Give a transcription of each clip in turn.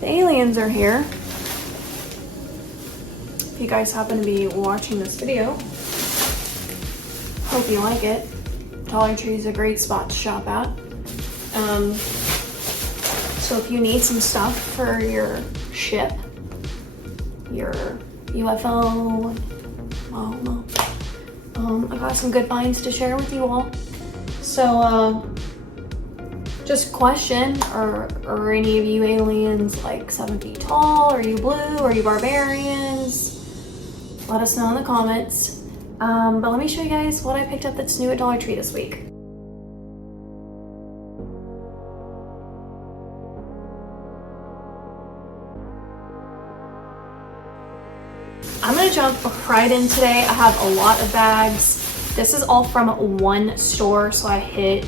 The aliens are here. If you guys happen to be watching this video, hope you like it. Dollar Tree is a great spot to shop at. So if you need some stuff for your ship, your UFO, I don't know. I got some good finds to share with you all. So just question, are any of you aliens like 7 feet tall? Are you blue? Are you barbarians? Let us know in the comments. But let me show you guys what I picked up that's new at Dollar Tree this week. I'm gonna jump right in today. I have a lot of bags. This is all from one store, so I hit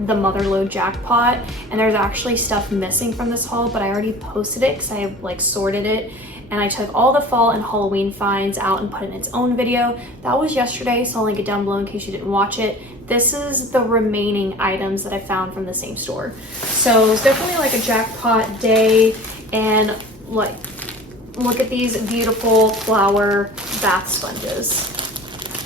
the motherload jackpot, and there's actually stuff missing from this haul, but I already posted it because I have like sorted it, and I took all the fall and Halloween finds out and put it in its own video. That was yesterday, so I'll link it down below in case you didn't watch it. This is the remaining items that I found from the same store. So it's definitely like a jackpot day, and like, look at these beautiful flower bath sponges.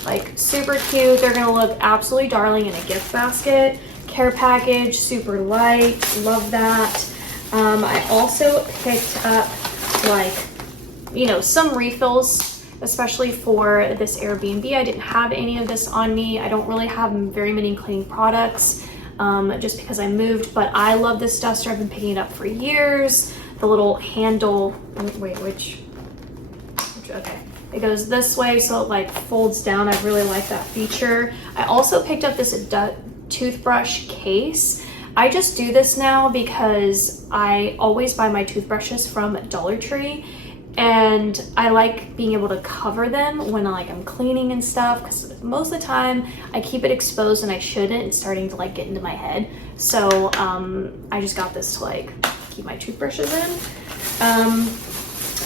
Like super cute. They're gonna look absolutely darling in a gift basket. Care package, super light, love that. I also picked up like, you know, some refills, especially for this Airbnb. I didn't have any of this on me. I don't really have very many cleaning products just because I moved, but I love this duster. I've been picking it up for years. The little handle, wait, which okay. It goes this way, so it like folds down. I really like that feature. I also picked up this toothbrush case. I just do this now because I always buy my toothbrushes from Dollar Tree, and I like being able to cover them when I'm cleaning and stuff, because most of the time I keep it exposed and I shouldn't. It's starting to like get into my head. So I just got this to like keep my toothbrushes in.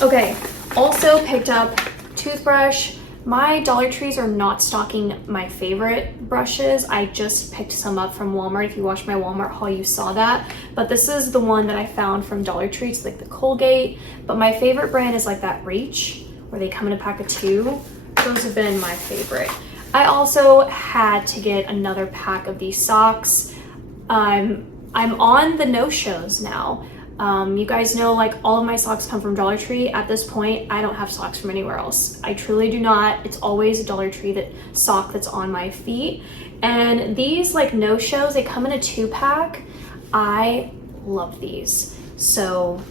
Okay, also picked up toothbrush. My Dollar Trees are not stocking my favorite brushes. I just picked some up from Walmart. If you watched my Walmart haul, you saw that. But this is the one that I found from Dollar Tree. It's like the Colgate. But my favorite brand is like that Reach, where they come in a pack of 2. Those have been my favorite. I also had to get another pack of these socks. I'm on the no-shows now. You guys know like all of my socks come from Dollar Tree. At this point, I don't have socks from anywhere else. I truly do not. It's always a Dollar Tree sock that's on my feet. And these like no-shows, they come in a 2-pack. I love these. So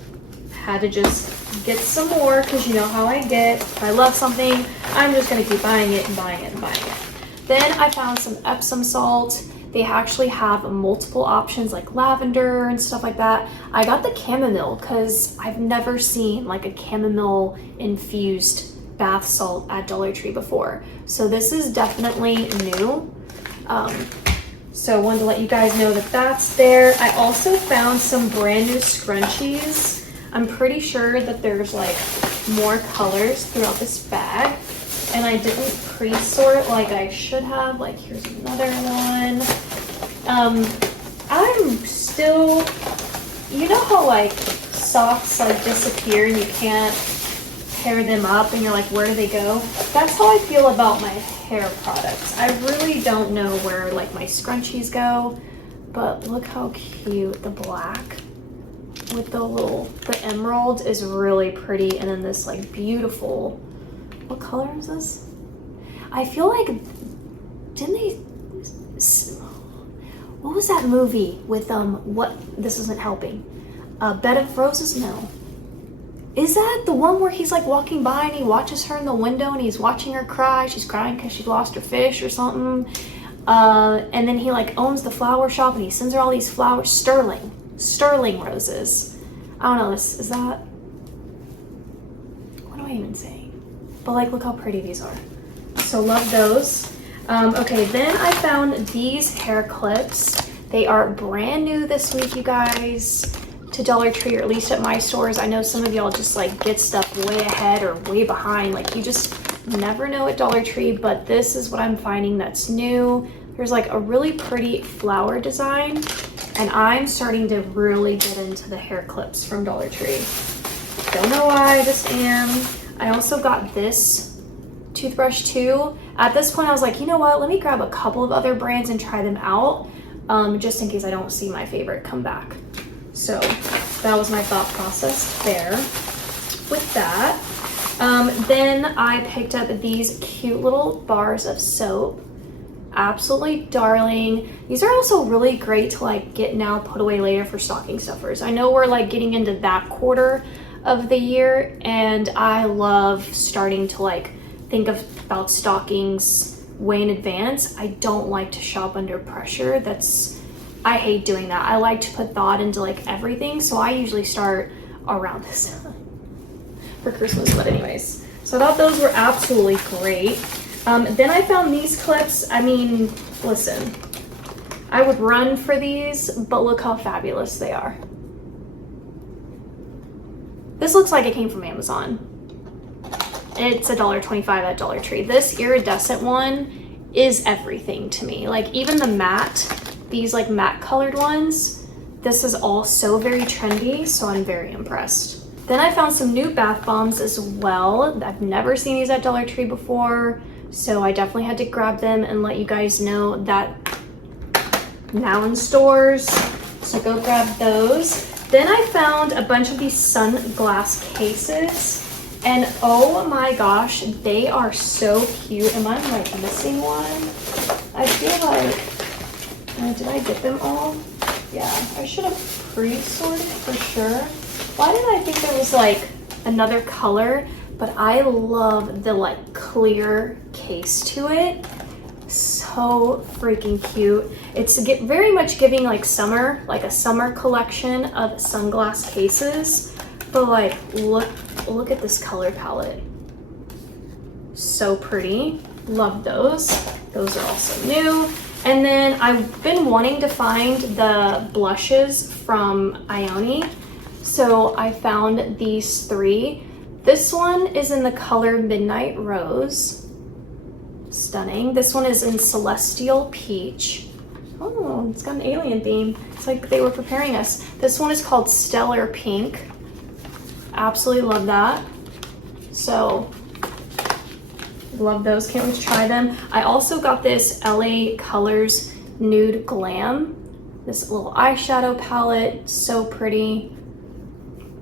had to just get some more, because you know how I get. If I love something, I'm just gonna keep buying it and buying it and buying it. Then I found some Epsom salt. They actually have multiple options like lavender and stuff like that. I got the chamomile because I've never seen like a chamomile infused bath salt at Dollar Tree before. So this is definitely new. So I wanted to let you guys know that that's there. I also found some brand new scrunchies. I'm pretty sure that there's like more colors throughout this bag, and I didn't pre-sort like I should have. Like here's another one. I'm still, you know how like socks like disappear and you can't pair them up and you're like, where do they go? That's how I feel about my hair products. I really don't know where like my scrunchies go, but look how cute. The black with the emerald is really pretty, and then this like beautiful, what color is this? I feel like, didn't they, what was that movie with this isn't helping, Bed of Roses? No, is that the one where he's like walking by and he watches her in the window and he's watching her cry? She's crying because she lost her fish or something, and then he like owns the flower shop and he sends her all these flowers, sterling roses. I don't know, is that, what am I even saying? But like, look how pretty these are. So love those. Okay, then I found these hair clips. They are brand new this week, you guys, to Dollar Tree, or at least at my stores. I know some of y'all just like get stuff way ahead or way behind. Like you just never know at Dollar Tree, but this is what I'm finding that's new. There's like a really pretty flower design, And I'm starting to really get into the hair clips from Dollar Tree. Don't know why, I just am. I also got this toothbrush too. At this point I was like, you know what, let me grab a couple of other brands and try them out, just in case I don't see my favorite come back. So that was my thought process there with that. Then I picked up these cute little bars of soap. Absolutely darling. These are also really great to like get now, put away later for stocking stuffers. I know we're like getting into that quarter of the year, and I love starting to like think about stockings way in advance. I don't like to shop under pressure. I hate doing that. I like to put thought into like everything, so I usually start around this time for Christmas. But anyways, so I thought those were absolutely great. Then I found these clips. I mean, listen, I would run for these, but look how fabulous they are. This looks like it came from Amazon. It's $1.25 at Dollar Tree. This iridescent one is everything to me. Like even the matte, these like matte colored ones, this is all so very trendy, so I'm very impressed. Then I found some new bath bombs as well. I've never seen these at Dollar Tree before, so I definitely had to grab them and let you guys know that now in stores, so go grab those. Then I found a bunch of these sunglass cases, and oh my gosh, they are so cute. Am I like missing one? I feel like, did I get them all? Yeah, I should have pre-sorted for sure. Why did I think there was like another color? But I love the like clear case to it. So freaking cute. It's very much giving like summer, like a summer collection of sunglass cases. But like, look at this color palette. So pretty. Love those. Those are also new. And then I've been wanting to find the blushes from Ione. So I found these three. This one is in the color Midnight Rose. Stunning. This one is in Celestial Peach. Oh, it's got an alien theme. It's like they were preparing us. This one is called Stellar Pink. Absolutely love that. So, love those. Can't wait to try them. I also got this LA Colors Nude Glam. This little eyeshadow palette. So pretty.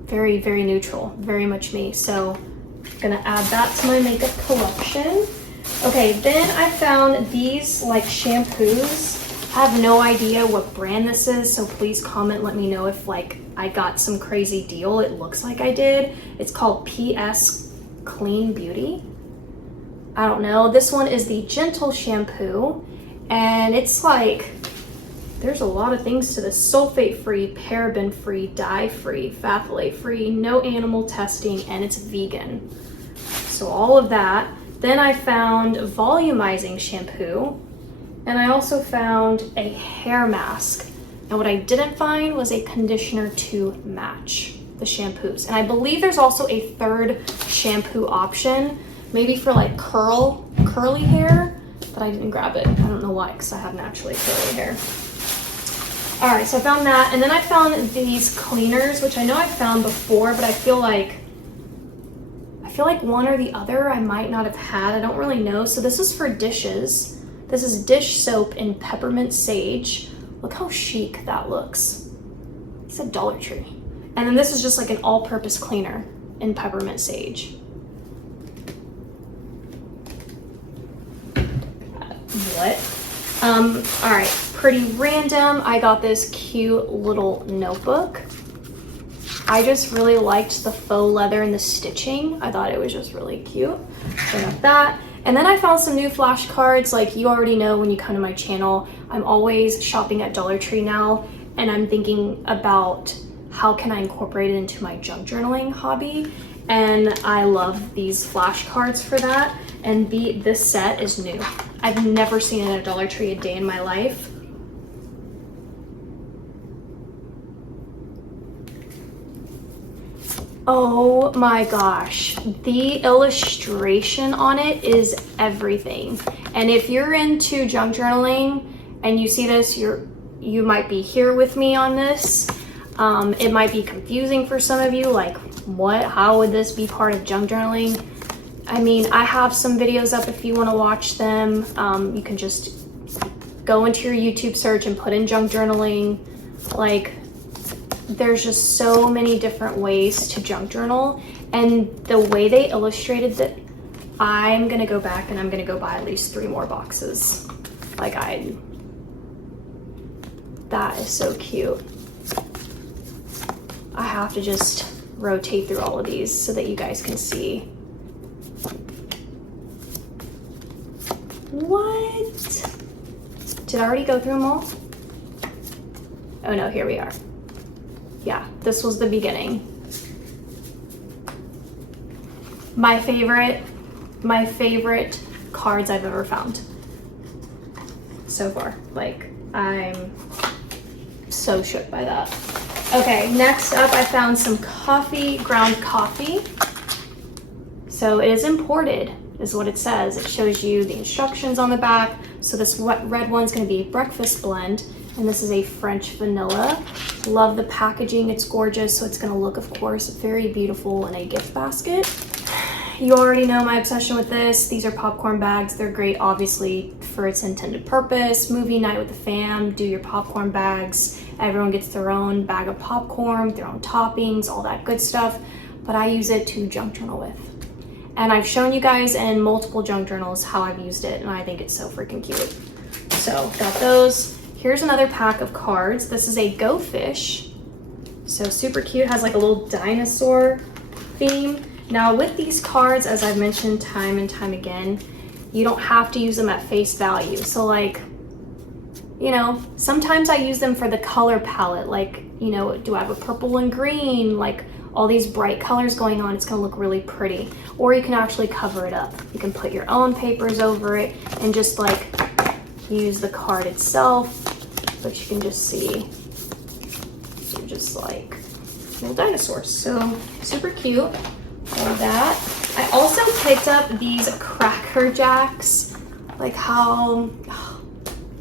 Very, very neutral. Very much me. So, I'm gonna add that to my makeup collection. Okay, then I found these like shampoos. I have no idea what brand this is, so please comment, let me know if like I got some crazy deal. It looks like I did. It's called PS Clean Beauty. I don't know. This one is the Gentle shampoo, and it's like, there's a lot of things to this. Sulfate-free, paraben-free, dye-free, phthalate-free, no animal testing, and it's vegan. So all of that. Then I found volumizing shampoo, and I also found a hair mask. And what I didn't find was a conditioner to match the shampoos. And I believe there's also a third shampoo option, maybe for like curly hair, but I didn't grab it. I don't know why, because I have naturally curly hair. All right, so I found that. And then I found these cleaners, which I know I've found before, but I feel like one or the other I might not have had. I don't really know. So this is for dishes. This is dish soap in peppermint sage. Look how chic that looks. It's a Dollar Tree. And then this is just like an all-purpose cleaner in peppermint sage. What? All right, pretty random. I got this cute little notebook. I just really liked the faux leather and the stitching. I thought it was just really cute. So I got that. And then I found some new flashcards. Like you already know when you come to my channel, I'm always shopping at Dollar Tree now, and I'm thinking about how can I incorporate it into my junk journaling hobby. And I love these flashcards for that. And this set is new. I've never seen it at Dollar Tree a day in my life. Oh my gosh, the illustration on it is everything. And if you're into junk journaling and you see this, you you might be here with me on this. It might be confusing for some of you, like what, how would this be part of junk journaling? I mean, I have some videos up if you want to watch them. You can just go into your YouTube search and put in junk journaling. Like, there's just so many different ways to junk journal, and the way they illustrated that, I'm gonna go back and I'm gonna go buy at least 3 more boxes. Like, that is so cute. I have to just rotate through all of these so that you guys can see. What? Did I already go through them all? Oh no, here we are. Yeah, this was the beginning. My favorite cards I've ever found so far. Like, I'm so shook by that. Okay, next up I found some ground coffee. So it is imported, is what it says. It shows you the instructions on the back. So this red one's gonna be breakfast blend, and this is a French vanilla. Love the packaging, it's gorgeous. So it's gonna look, of course, very beautiful in a gift basket. You already know my obsession with this. These are popcorn bags. They're great, obviously, for its intended purpose. Movie night with the fam, do your popcorn bags. Everyone gets their own bag of popcorn, their own toppings, all that good stuff. But I use it to junk journal with. And I've shown you guys in multiple junk journals how I've used it, and I think it's so freaking cute. So, got those. Here's another pack of cards. This is a Go Fish. So super cute, has like a little dinosaur theme. Now with these cards, as I've mentioned time and time again, you don't have to use them at face value. So like, you know, sometimes I use them for the color palette. Like, you know, do I have a purple and green? Like all these bright colors going on, it's gonna look really pretty. Or you can actually cover it up. You can put your own papers over it and just like use the card itself, but you can just see, you're just like little dinosaurs. So super cute. Love that. I also picked up these Cracker Jacks. Like how,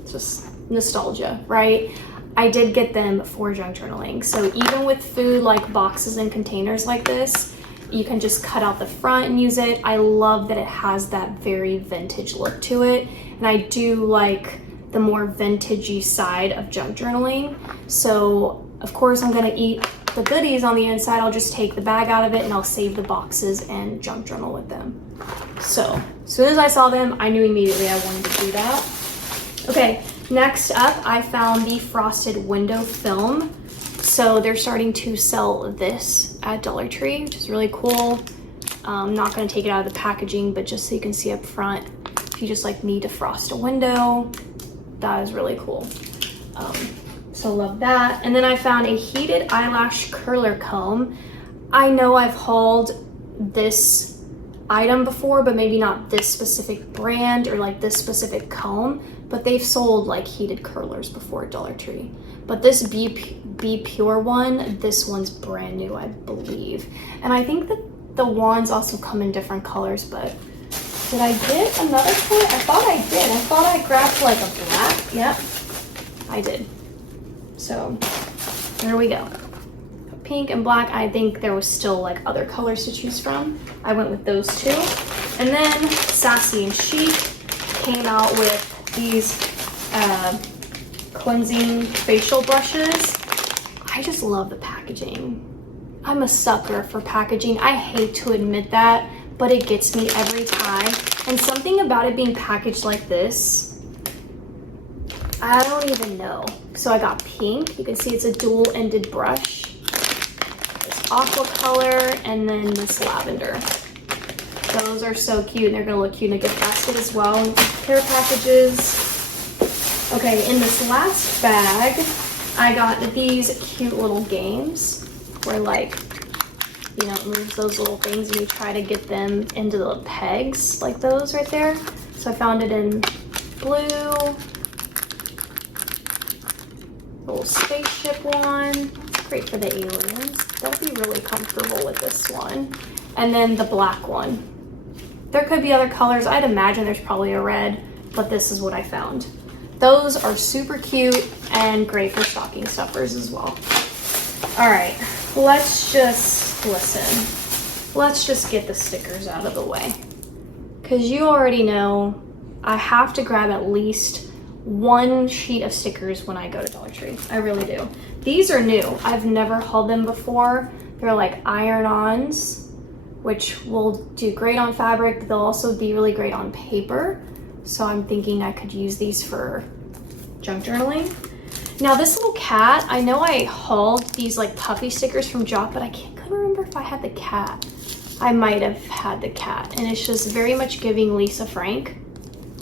just nostalgia, right? I did get them for junk journaling. So even with food like boxes and containers like this, you can just cut out the front and use it. I love that it has that very vintage look to it. And I do like the more vintagey side of junk journaling. So of course I'm gonna eat the goodies on the inside. I'll just take the bag out of it and I'll save the boxes and junk journal with them. So as soon as I saw them, I knew immediately I wanted to do that. Okay, next up, I found the frosted window film. So they're starting to sell this at Dollar Tree, which is really cool. I'm not gonna take it out of the packaging, but just so you can see up front, if you just like need to frost a window, that is really cool. So love that. And then I found a heated eyelash curler comb. I know I've hauled this item before, but maybe not this specific brand or like this specific comb, but they've sold like heated curlers before at Dollar Tree. But this Be Pure one, this one's brand new, I believe. And I think that the wands also come in different colors, but did I get another color? I thought I did. I thought I grabbed like a black. Yep, I did. So there we go. Pink and black. I think there was still like other colors to choose from. I went with those two. And then Sassy and Chic came out with these cleansing facial brushes. I just love the packaging. I'm a sucker for packaging. I hate to admit that, but it gets me every time. And something about it being packaged like this, I don't even know. So I got pink. You can see it's a dual-ended brush. This aqua color, and then this lavender. Those are so cute, and they're gonna look cute in a gift basket as well. Care packages. Okay, in this last bag, I got these cute little games where like, you know, it moves those little things and you try to get them into the pegs, like those right there. So I found it in blue. Little spaceship one. Great for the aliens. They'll be really comfortable with this one. And then the black one. There could be other colors. I'd imagine there's probably a red, but this is what I found. those are super cute and great for stocking stuffers as well. All right, let's just listen. Let's just get the stickers out of the way, because you already know I have to grab at least one sheet of stickers when I go to Dollar Tree. I really do. These are new. I've never hauled them before. They're like iron-ons, which will do great on fabric. They'll also be really great on paper. So I'm thinking I could use these for junk journaling. Now this little cat, I know I hauled these like puffy stickers from Jock, but I couldn't remember if I had the cat. I might have had the cat, and it's just very much giving Lisa Frank.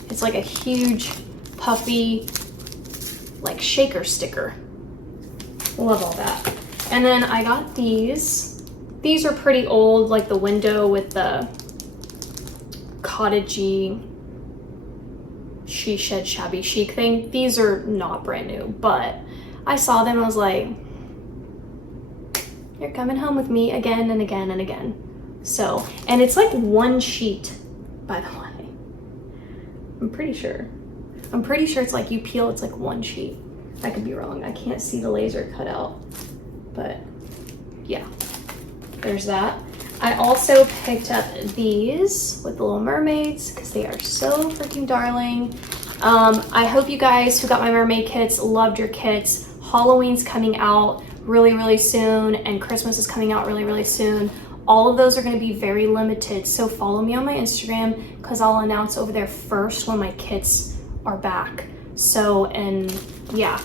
It's like a huge puffy like shaker sticker. Love all that. And then I got these. These are pretty old, like the window with the cottagey she shed shabby chic thing. These are not brand new, but I saw them and I was like, you're coming home with me again and again and again. So, and it's like one sheet, by the way. I'm pretty sure it's like you peel, it's like one sheet. I could be wrong. I can't see the laser cut out, but yeah, there's that. I also picked up these with the little mermaids because they are so freaking darling. I hope you guys who got my mermaid kits loved your kits. Halloween's coming out really, really soon, and Christmas is coming out really, really soon. All of those are going to be very limited, so follow me on my Instagram because I'll announce over there first when my kits are back. So, and yeah.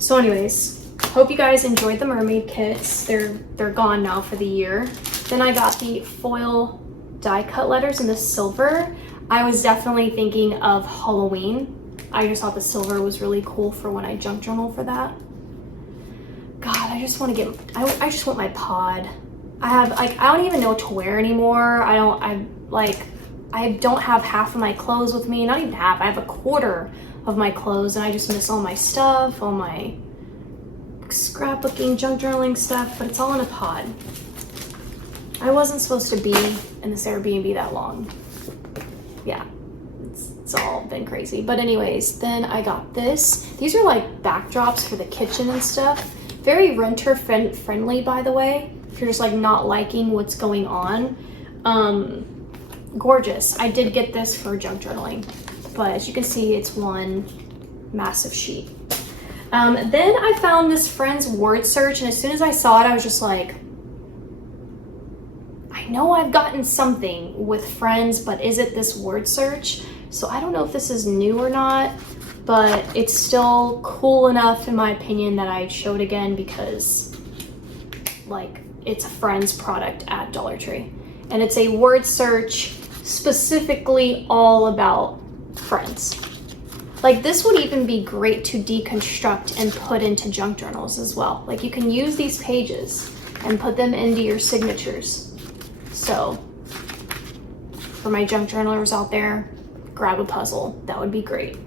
So anyways, hope you guys enjoyed the mermaid kits. They're gone now for the year. Then I got the foil die cut letters in the silver. I was definitely thinking of Halloween. I just thought the silver was really cool for when I junk journal for that. God, I just want to get, I just want my pod. I don't even know what to wear anymore. I don't have half of my clothes with me, not even half. I have a quarter of my clothes, and I just miss all my stuff, all my scrapbooking, junk journaling stuff, but it's all in a pod. I wasn't supposed to be in this Airbnb that long. Yeah, it's all been crazy. But anyways, then I got this. These are like backdrops for the kitchen and stuff. Very renter friendly, by the way, if you're just like not liking what's going on. Gorgeous. I did get this for junk journaling, but as you can see, it's one massive sheet. Then I found this friend's word search, and as soon as I saw it, I was just like, I know I've gotten something with friends, but is it this word search? So I don't know if this is new or not, but it's still cool enough in my opinion that I show it again because like it's a friend's product at Dollar Tree. And it's a word search specifically all about friends. Like this would even be great to deconstruct and put into junk journals as well. Like you can use these pages and put them into your signatures. So for my junk journalers out there, grab a puzzle. That would be great.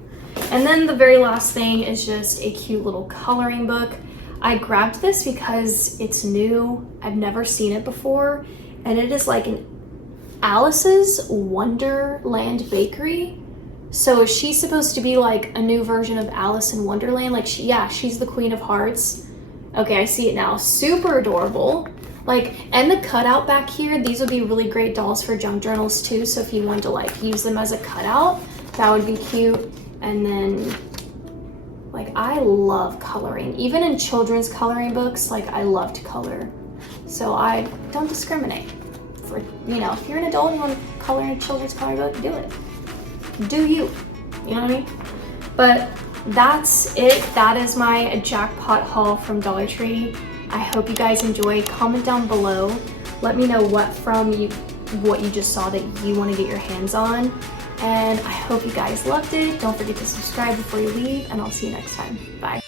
And then the very last thing is just a cute little coloring book. I grabbed this because it's new. I've never seen it before. And it is like an Alice's Wonderland Bakery. So is she supposed to be like a new version of Alice in Wonderland? Like, she's the Queen of Hearts. Okay, I see it now. Super adorable. Like, and the cutout back here, these would be really great dolls for junk journals too. So if you wanted to like use them as a cutout, that would be cute. And then, like, I love coloring. Even in children's coloring books, like, I love to color. So I don't discriminate. For, you know, if you're an adult and you want to color in a children's coloring book, do it. Do you. You know what I mean? But that's it. That is my jackpot haul from Dollar Tree. I hope you guys enjoyed. Comment down below. Let me know what you just saw that you want to get your hands on. And I hope you guys loved it. Don't forget to subscribe before you leave, and I'll see you next time. Bye.